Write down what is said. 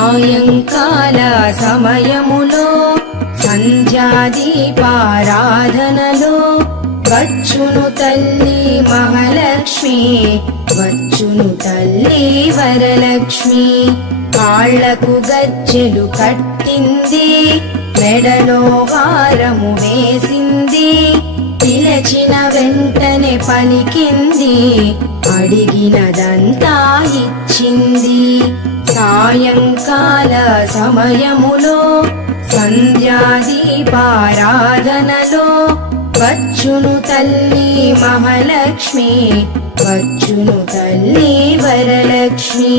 సాయంకాల సమయములో సంధ్యాదీపారాధనలో వచ్చును తల్లి మహాలక్ష్మి, వచ్చును తల్లి వరలక్ష్మి. కాళ్లకు గజ్జెలు కట్టింది, మెడలో హారము వేసింది, పిలచిన వెంటనే పలికింది, అడిగినదంతా ఇచ్చింది. సాయంకాల సమయములో సంధ్యాదీపారాధనలో వచ్చును తల్లి మహాలక్ష్మి, వచ్చును తల్లి వరలక్ష్మి.